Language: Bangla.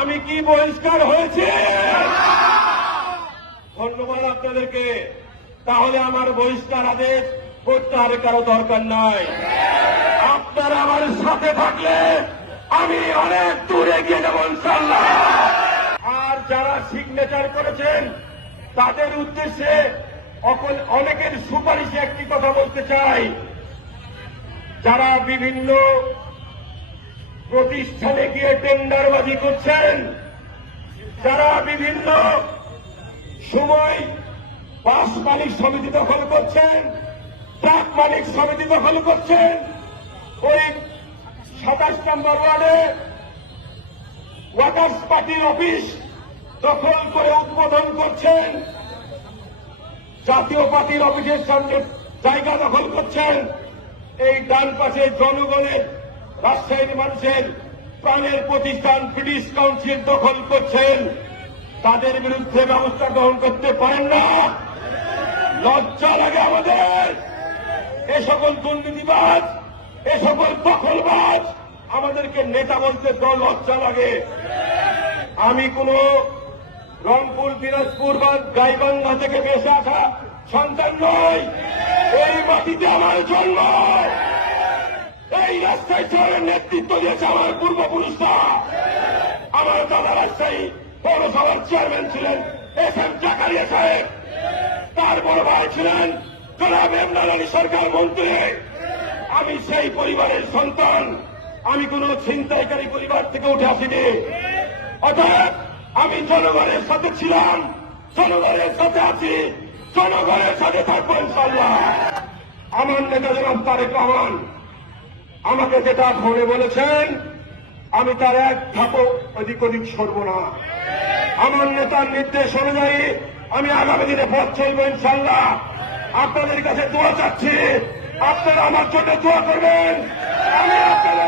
আমি কি বহিষ্কার হয়েছে? ধন্যবাদ আপনাদেরকে। তাহলে আমার বহিষ্কার আদেশ প্রত্যাহারের কারো দরকার নাই। আপনারা আমার সাথে থাকলে আমি অনেক দূরে এগিয়ে যাব ইনশাআল্লাহ। আর যারা সিগনেচার করেছেন তাদের উদ্দেশ্যে অনেকের সুপারিশে একটি কথা বলতে চাই। যারা বিভিন্ন প্রতিষ্ঠানে গিয়ে টেন্ডারবাজি করছেন, যারা বিভিন্ন সময় বাস মালিক সমিতি দখল করছেন, ট্রাক মালিক সমিতি দখল করছেন, ওই 27 নম্বর ওয়ার্ডে ওয়াটার্স পার্টির অফিস দখল করে উদ্বোধন করছেন, জাতীয় পার্টির অফিসের সামনে জায়গা দখল করছেন, এই ডান পাশে জনগণের রাজশাহীর মানুষের প্রাণের প্রতিষ্ঠান ব্রিটিশ কাউন্সিল দখল করছেন, তাদের বিরুদ্ধে ব্যবস্থা গ্রহণ করতে পারেন না? লজ্জা লাগে আমাদের। এ সকল দুর্নীতিবাজ, এ সকল দখলবাজ আমাদেরকে নেতা বলতে লজ্জা লাগে। আমি কোন রংপুর, দিনাজপুর বা গাইবান্ধা থেকে বেসে আসা সন্তান নই। এই মাটিতে আমার জন্ম, এই রাজশাহী শহরের নেতৃত্ব দিয়েছে আমার পূর্বপুরুষরা। আমার দাদা রাজশাহী পৌরসভার চেয়ারম্যান ছিলেন এস.এম. জাকারিয়া সাহেব, তার বড় ভাই ছিলেন জনাব ইমরান আলী সরকার মন্ত্রী। আমি সেই পরিবারের সন্তান, আমি কোন ছিনতাইকারী পরিবার থেকে উঠে আসিনি। অতএব আমি জনগণের সাথে ছিলাম, জনগণের সাথে আছি, জনগণের সাথে থাকবো ইনশাআল্লাহ। আমার নেতা জনাব তারেক রহমান আমাকে যেটা ফোনে বলেছেন, আমি তার এক ধাপও এদিক ওদিক সরব না। আমার নেতার নির্দেশ অনুযায়ী আমি আগামী দিনে পথ চলবো ইনশাআল্লাহ। আপনাদের কাছে দোয়া চাচ্ছি, আপনারা আমার জন্য দোয়া করবেন। আমি আপনাদের